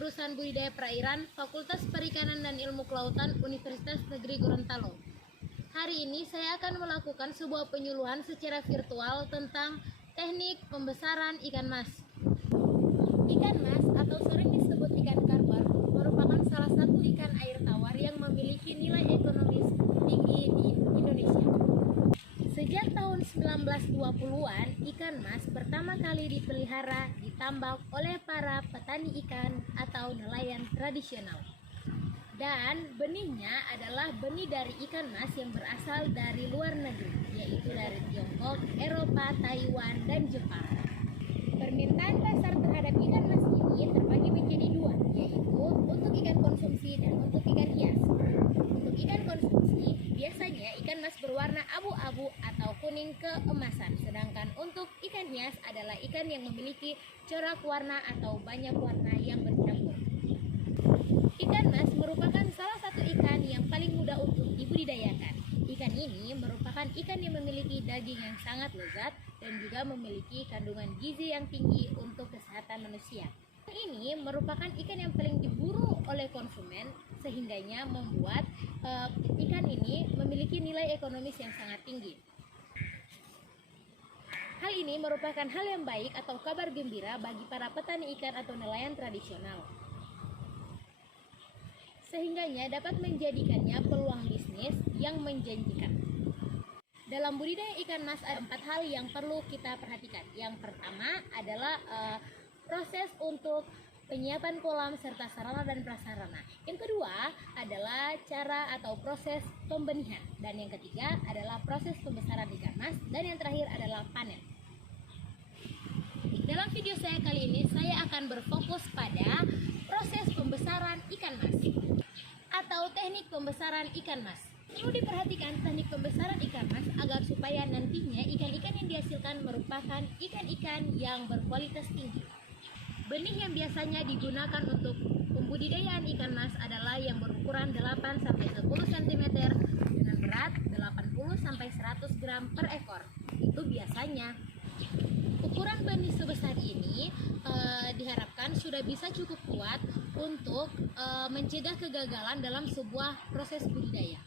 jurusan Budidaya Perairan, Fakultas Perikanan dan Ilmu Kelautan, Universitas Negeri Gorontalo. Hari ini saya akan melakukan sebuah penyuluhan secara virtual tentang teknik pembesaran ikan mas. Ikan mas atau sering disebut ikan karper merupakan salah satu ikan air tawar yang memiliki nilai ekonomis tinggi di Indonesia. Sejak tahun 1920-an, ikan mas pertama kali dipelihara, ditambak oleh para petani ikan atau nelayan tradisional. Dan benihnya adalah benih dari ikan mas yang berasal dari luar negeri, yaitu dari Tiongkok, Eropa, Taiwan, dan Jepang. Permintaan pasar terhadap ikan mas ini terbagi menjadi dua, yaitu untuk ikan konsumsi dan untuk ikan hias. Untuk ikan konsumsi, biasanya ikan mas berwarna abu-abu atau kuning keemasan, sedangkan untuk ikan hias adalah ikan yang memiliki corak warna atau banyak warna yang bercampur. Ikan mas merupakan salah satu ikan yang paling mudah untuk dibudidayakan. Ikan ini merupakan ikan yang memiliki daging yang sangat lezat dan juga memiliki kandungan gizi yang tinggi untuk kesehatan manusia. Ini merupakan ikan yang paling diburu oleh konsumen, sehingganya membuat ikan ini memiliki nilai ekonomis yang sangat tinggi. Hal ini merupakan hal yang baik atau kabar gembira bagi para petani ikan atau nelayan tradisional, sehingganya dapat menjadikannya peluang bisnis yang menjanjikan. Dalam budidaya ikan mas ada 4 hal yang perlu kita perhatikan. Yang pertama adalah proses untuk penyiapan kolam serta sarana dan prasarana. Yang kedua adalah cara atau proses pembenihan. Dan yang ketiga adalah proses pembesaran ikan mas. Dan yang terakhir adalah panen. Dalam video saya kali ini saya akan berfokus pada proses pembesaran ikan mas atau teknik pembesaran ikan mas. Perlu diperhatikan teknik pembesaran ikan mas agar supaya nantinya ikan-ikan yang dihasilkan merupakan ikan-ikan yang berkualitas tinggi. Benih yang biasanya digunakan untuk pembudidayaan ikan mas adalah yang berukuran 8-10 cm dengan berat 80-100 gram per ekor. Itu biasanya. Ukuran benih sebesar ini diharapkan sudah bisa cukup kuat untuk mencegah kegagalan dalam sebuah proses budidaya.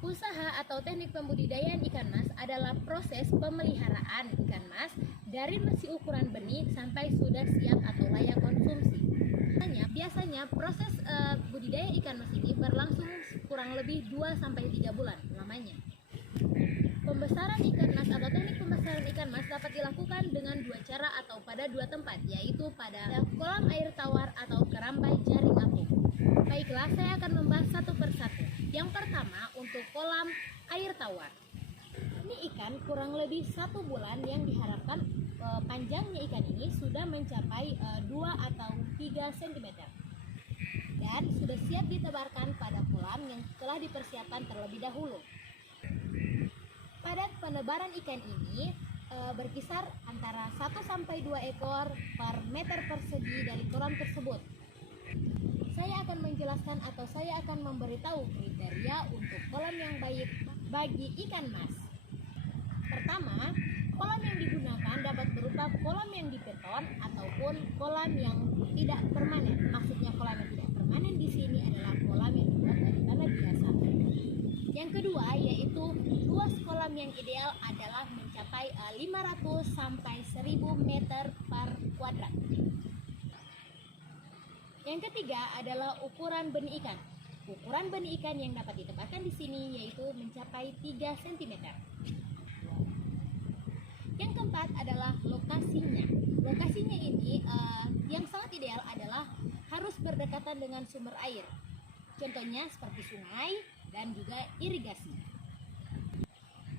Usaha atau teknik pembudidayaan ikan mas adalah proses pemeliharaan ikan mas dari masih ukuran benih sampai sudah siap atau layak konsumsi. Biasanya proses budidaya ikan mas ini berlangsung kurang lebih 2-3 bulan lamanya. Pembesaran ikan mas atau teknik pembesaran ikan mas dapat dilakukan dengan 2 cara atau pada 2 tempat, yaitu pada kolam air tawar atau kerambai jaring apung. Baiklah, saya akan membahas satu persatu. Yang pertama untuk kolam air tawar. Ini ikan kurang lebih 1 bulan yang diharapkan panjangnya ikan ini sudah mencapai 2 atau 3 cm. Dan sudah siap ditebarkan pada kolam yang telah dipersiapkan terlebih dahulu. Pada penebaran ikan ini berkisar antara 1-2 ekor per meter persegi dari kolam tersebut. Saya akan menjelaskan atau saya akan memberitahu kriteria untuk kolam yang baik bagi ikan mas. Pertama, kolam yang digunakan dapat berupa kolam yang dibeton ataupun kolam yang tidak permanen. Maksudnya kolam yang tidak permanen di sini adalah kolam yang dibuat dari tanah biasa. Yang kedua yaitu luas kolam yang ideal adalah mencapai 500 sampai 1000 meter per kuadrat. Yang ketiga adalah ukuran benih ikan. Ukuran benih ikan yang dapat ditebakkan di sini yaitu mencapai 3 cm. Yang keempat adalah lokasinya. Lokasinya ini yang sangat ideal adalah harus berdekatan dengan sumber air. Contohnya seperti sungai dan juga irigasi.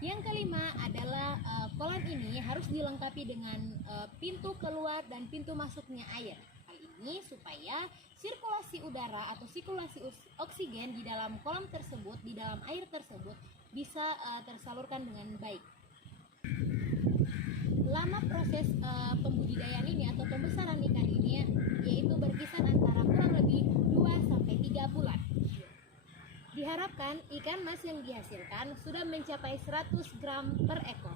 Yang kelima adalah kolam ini harus dilengkapi dengan pintu keluar dan pintu masuknya air. Hal ini supaya sirkulasi udara atau sirkulasi oksigen di dalam kolam tersebut, di dalam air tersebut bisa tersalurkan dengan baik. Lama proses pembudidayaan ini atau pembesaran ikan ini yaitu berkisar antara kurang lebih 2-3 bulan. Diharapkan ikan mas yang dihasilkan sudah mencapai 100 gram per ekor.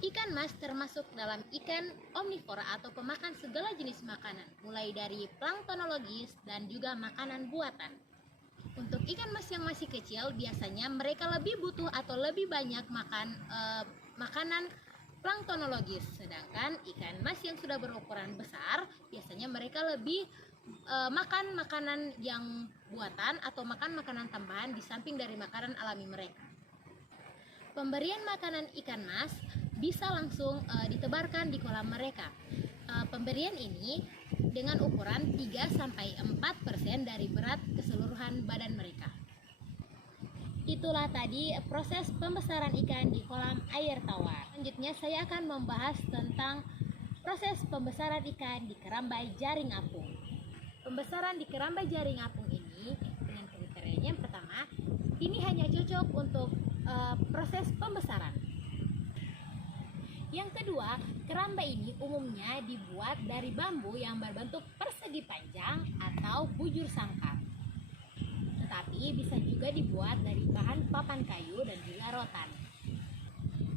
Ikan mas termasuk dalam ikan omnivora atau pemakan segala jenis makanan, mulai dari planktonologis dan juga makanan buatan. Untuk ikan mas yang masih kecil, biasanya mereka lebih butuh atau lebih banyak makan makanan planktonologis. Sedangkan ikan mas yang sudah berukuran besar, biasanya mereka lebih makan makanan yang buatan atau makan makanan tambahan di samping dari makanan alami mereka. Pemberian makanan ikan mas bisa langsung ditebarkan di kolam mereka. Pemberian ini dengan ukuran 3-4% dari berat keseluruhan badan mereka. Itulah tadi proses pembesaran ikan di kolam air tawar. Selanjutnya saya akan membahas tentang proses pembesaran ikan di kerambai jaring apung. Pembesaran di kerambai jaring apung ini dengan kriterianya yang pertama, ini hanya cocok untuk proses pembesaran. Yang kedua, kerambai ini umumnya dibuat dari bambu yang berbentuk persegi panjang atau bujur sangkar. Tetapi bisa juga dibuat dari bahan papan kayu dan juga rotan.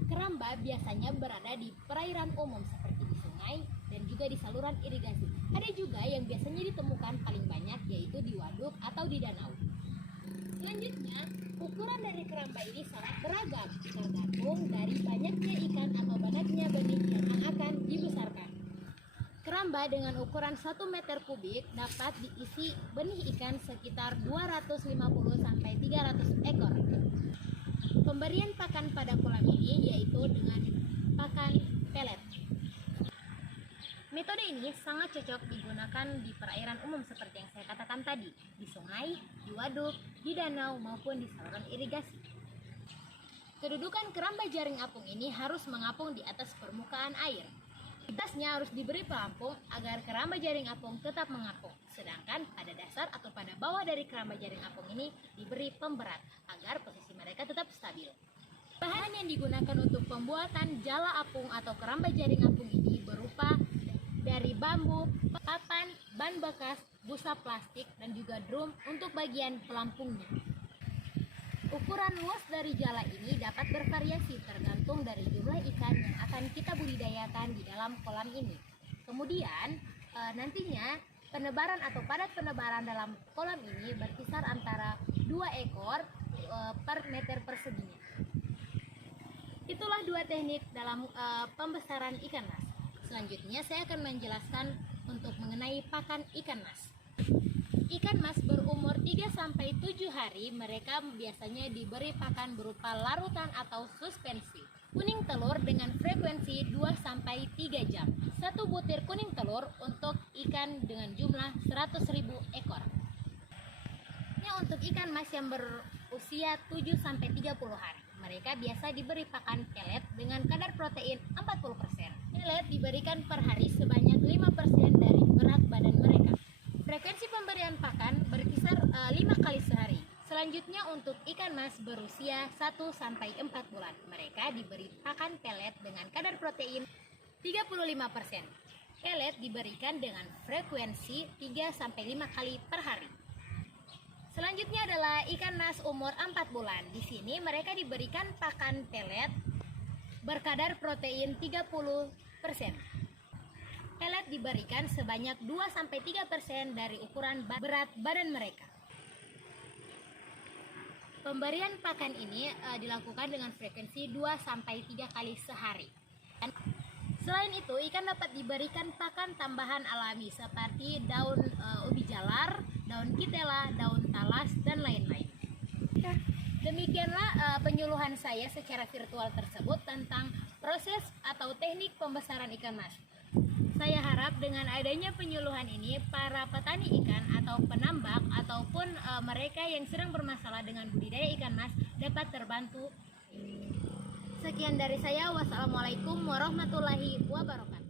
Keramba biasanya berada di perairan umum seperti di sungai dan juga di saluran irigasi. Ada juga yang biasanya ditemukan paling banyak yaitu di waduk atau di danau. Selanjutnya, ukuran dari keramba ini sangat beragam, tergantung dari banyaknya ikan atau banyaknya benih yang akan dibesarkan. Keramba dengan ukuran 1 meter kubik dapat diisi benih ikan sekitar 250-300 ekor. Pemberian pakan pada kolam ini yaitu dengan pakan pelet. Metode ini sangat cocok digunakan di perairan umum seperti yang saya katakan tadi, di sungai, di waduk, di danau maupun di saluran irigasi. Kedudukan keramba jaring apung ini harus mengapung di atas permukaan air. Atasnya harus diberi pelampung agar keramba jaring apung tetap mengapung, sedangkan pada dasar atau pada bawah dari keramba jaring apung ini diberi pemberat agar posisi mereka tetap stabil. Bahan yang digunakan untuk pembuatan jala apung atau keramba jaring apung ini berupa dari bambu, papan, ban bekas, busa plastik, dan juga drum untuk bagian pelampungnya. Ukuran luas dari jala ini dapat bervariasi tergantung dari jumlah ikan yang akan kita budidayakan di dalam kolam ini. Kemudian nantinya penebaran atau padat penebaran dalam kolam ini berkisar antara 2 ekor per meter perseginya. Itulah 2 teknik dalam pembesaran ikan mas. Selanjutnya saya akan menjelaskan untuk mengenai pakan ikan mas. Ikan mas berumur 3-7 hari, mereka biasanya diberi pakan berupa larutan atau suspensi. Kuning telur dengan frekuensi 2-3 jam. 1 butir kuning telur untuk ikan dengan jumlah 100.000 ekor. Ini untuk ikan mas yang berusia 7-30 hari. Mereka biasa diberi pakan pelet dengan kadar protein 40%. Pelet diberikan per hari sebanyak 5% dari berat badan mereka. Frekuensi pemberian pakan berkisar 5 kali sehari. Selanjutnya untuk ikan mas berusia 1-4 bulan. Mereka diberi pakan pelet dengan kadar protein 35%. Pelet diberikan dengan frekuensi 3-5 kali per hari. Selanjutnya adalah ikan mas umur 4 bulan. Di sini mereka diberikan pakan pelet berkadar protein 30%. Pelet diberikan sebanyak 2-3% dari ukuran berat badan mereka. Pemberian pakan ini dilakukan dengan frekuensi 2-3 kali sehari. Dan selain itu, ikan dapat diberikan pakan tambahan alami seperti daun ubi jalar, daun kitela, daun talas, dan lain-lain. Demikianlah penyuluhan saya secara virtual tersebut tentang proses atau teknik pembesaran ikan mas. Saya harap dengan adanya penyuluhan ini, para petani ikan atau penambak ataupun mereka yang sedang bermasalah dengan budidaya ikan mas dapat terbantu. Sekian dari saya. Wassalamualaikum warahmatullahi wabarakatuh.